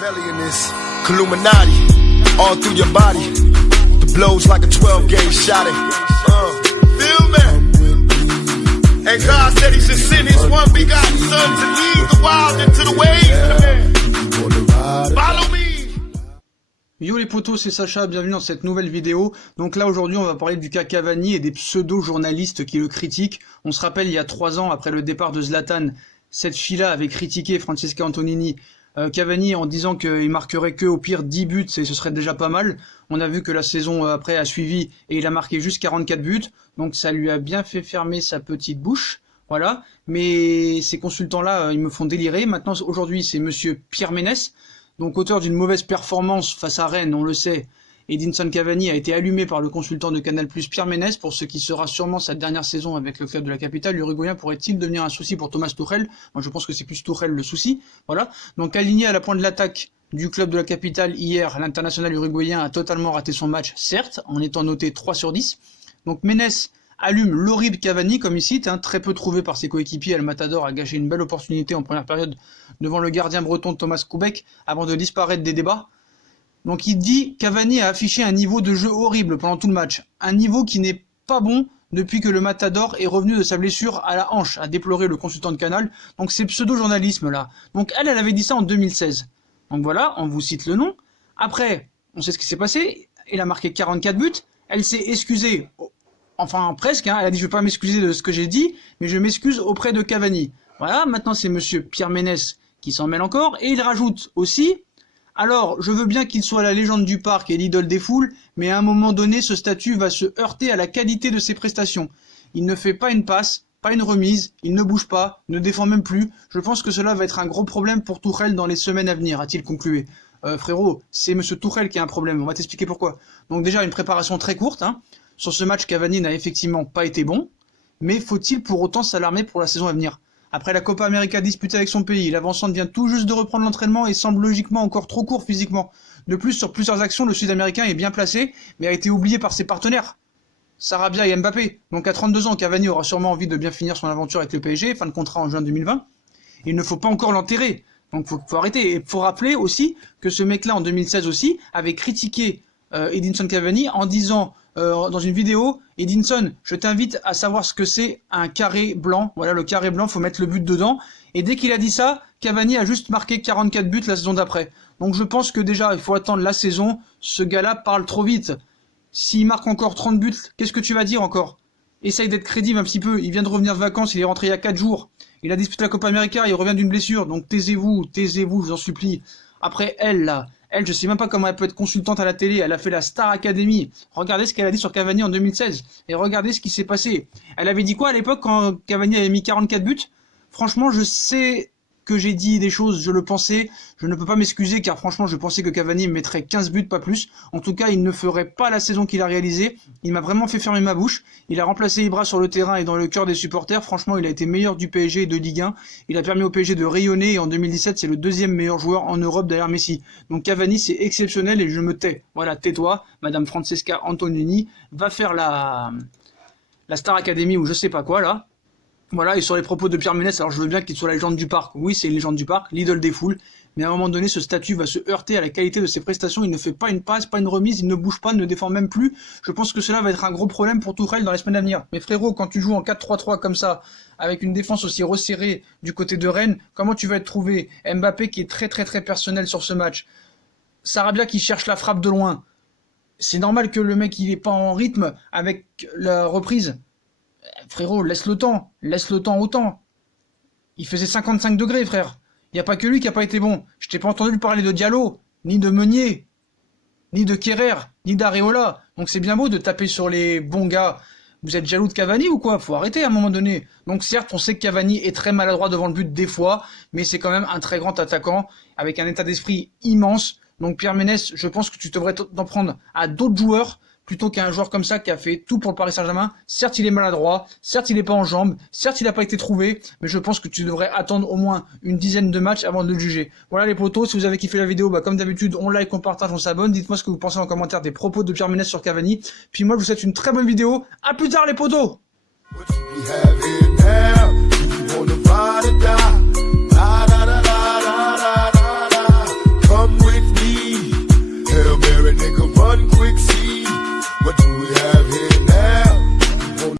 Machiavellian is Illuminati all through your body. The blows like a 12-gauge shot. Feel me? And God said He should send His one begotten Son to lead the wild into the ways. Follow me. Yo les potos, c'est Sacha, bienvenue dans cette nouvelle vidéo. Donc là aujourd'hui on va parler du cas Cavani et des pseudo-journalistes qui le critiquent. On se rappelle il y a 3 ans après le départ de Zlatan, cette fille-là avait critiqué Francesca Antonini Cavani en disant qu'il marquerait que au pire 10 buts et ce serait déjà pas mal. On a vu que la saison après a suivi et il a marqué juste 44 buts. Donc ça lui a bien fait fermer sa petite bouche. Voilà. Mais ces consultants-là, ils me font délirer. Maintenant aujourd'hui c'est monsieur Pierre Ménès. Donc auteur d'une mauvaise performance face à Rennes, on le sait, Edinson Cavani a été allumé par le consultant de Canal+, Pierre Ménès, pour ce qui sera sûrement sa dernière saison avec le club de la capitale. L'Uruguayen pourrait-il devenir un souci pour Thomas Tuchel? Moi je pense que c'est plus Tuchel le souci. Voilà. Donc aligné à la pointe de l'attaque du club de la capitale hier, l'international uruguayen a totalement raté son match, certes, en étant noté 3 sur 10. Donc Ménès allume l'horrible Cavani, comme il cite, très peu trouvé par ses coéquipiers. El Matador a gâché une belle opportunité en première période devant le gardien breton Thomas Koubek avant de disparaître des débats. Donc il dit Cavani a affiché un niveau de jeu horrible pendant tout le match, un niveau qui n'est pas bon depuis que le Matador est revenu de sa blessure à la hanche, a déploré le consultant de Canal. Donc c'est pseudo-journalisme là. Donc elle avait dit ça en 2016. Donc voilà, on vous cite le nom. Après, on sait ce qui s'est passé, il a marqué 44 buts, elle s'est excusée. Enfin, presque, elle a dit « Je ne vais pas m'excuser de ce que j'ai dit, mais je m'excuse auprès de Cavani ». Voilà, maintenant c'est monsieur Pierre Ménès qui s'en mêle encore, et il rajoute aussi « Alors, je veux bien qu'il soit la légende du parc et l'idole des foules, mais à un moment donné, ce statut va se heurter à la qualité de ses prestations. Il ne fait pas une passe, pas une remise, il ne bouge pas, ne défend même plus. Je pense que cela va être un gros problème pour Tuchel dans les semaines à venir », a-t-il conclu. Frérot, c'est monsieur Tuchel qui a un problème, on va t'expliquer pourquoi. Donc déjà, une préparation très courte, Sur ce match, Cavani n'a effectivement pas été bon, mais faut-il pour autant s'alarmer pour la saison à venir? Après la Copa América disputée avec son pays, l'avancante vient tout juste de reprendre l'entraînement et semble logiquement encore trop court physiquement. De plus, sur plusieurs actions, le Sud-Américain est bien placé, mais a été oublié par ses partenaires, Sarabia et Mbappé. Donc à 32 ans, Cavani aura sûrement envie de bien finir son aventure avec le PSG, fin de contrat en juin 2020. Il ne faut pas encore l'enterrer, donc faut arrêter. Et faut rappeler aussi que ce mec-là, en 2016 aussi, avait critiqué Edinson Cavani en disant dans une vidéo, Edinson, je t'invite à savoir ce que c'est un carré blanc. Voilà, le carré blanc, faut mettre le but dedans. Et dès qu'il a dit ça, Cavani a juste marqué 44 buts la saison d'après. Donc je pense que déjà, il faut attendre la saison. Ce gars-là parle trop vite. S'il marque encore 30 buts, qu'est-ce que tu vas dire encore? Essaye d'être crédible un petit peu. Il vient de revenir de vacances, il est rentré il y a 4 jours. Il a disputé la Copa América, il revient d'une blessure. Donc taisez-vous, je vous en supplie. Après, elle, je sais même pas comment elle peut être consultante à la télé. Elle a fait la Star Academy. Regardez ce qu'elle a dit sur Cavani en 2016. Et regardez ce qui s'est passé. Elle avait dit quoi à l'époque quand Cavani avait mis 44 buts? Franchement, je sais que j'ai dit des choses, je le pensais. Je ne peux pas m'excuser car franchement, je pensais que Cavani mettrait 15 buts, pas plus. En tout cas, il ne ferait pas la saison qu'il a réalisée. Il m'a vraiment fait fermer ma bouche. Il a remplacé Ibra sur le terrain et dans le cœur des supporters. Franchement, il a été meilleur du PSG et de Ligue 1. Il a permis au PSG de rayonner et en 2017, c'est le 2e meilleur joueur en Europe derrière Messi. Donc Cavani, c'est exceptionnel et je me tais. Voilà, tais-toi. Madame Francesca Antonini va faire la Star Academy ou je sais pas quoi là. Voilà, et sur les propos de Pierre Ménès, alors je veux bien qu'il soit la légende du parc. Oui, c'est une légende du parc, l'idole des foules. Mais à un moment donné, ce statut va se heurter à la qualité de ses prestations. Il ne fait pas une passe, pas une remise, il ne bouge pas, ne défend même plus. Je pense que cela va être un gros problème pour Tuchel dans les semaines à venir. Mais frérot, quand tu joues en 4-3-3 comme ça, avec une défense aussi resserrée du côté de Rennes, comment tu vas être trouvé? Mbappé qui est très personnel sur ce match. Sarabia qui cherche la frappe de loin. C'est normal que le mec il est pas en rythme avec la reprise. Frérot, laisse le temps autant. Il faisait 55 degrés, frère. Il n'y a pas que lui qui n'a pas été bon. Je t'ai pas entendu parler de Diallo, ni de Meunier, ni de Kerrer, ni d'Areola. Donc c'est bien beau de taper sur les bons gars. Vous êtes jaloux de Cavani ou quoi? Faut arrêter à un moment donné. Donc certes, on sait que Cavani est très maladroit devant le but des fois, mais c'est quand même un très grand attaquant, avec un état d'esprit immense. Donc Pierre Ménès, je pense que tu devrais t'en prendre à d'autres joueurs, plutôt qu'à un joueur comme ça qui a fait tout pour le Paris Saint-Germain. Certes, il est maladroit, certes, il n'est pas en jambes, certes, il n'a pas été trouvé, mais je pense que tu devrais attendre au moins une dizaine de matchs avant de le juger. Voilà les potos, si vous avez kiffé la vidéo, comme d'habitude, on like, on partage, on s'abonne. Dites-moi ce que vous pensez en commentaire des propos de Pierre Ménès sur Cavani. Puis moi, je vous souhaite une très bonne vidéo. À plus tard les potos! Come we have here.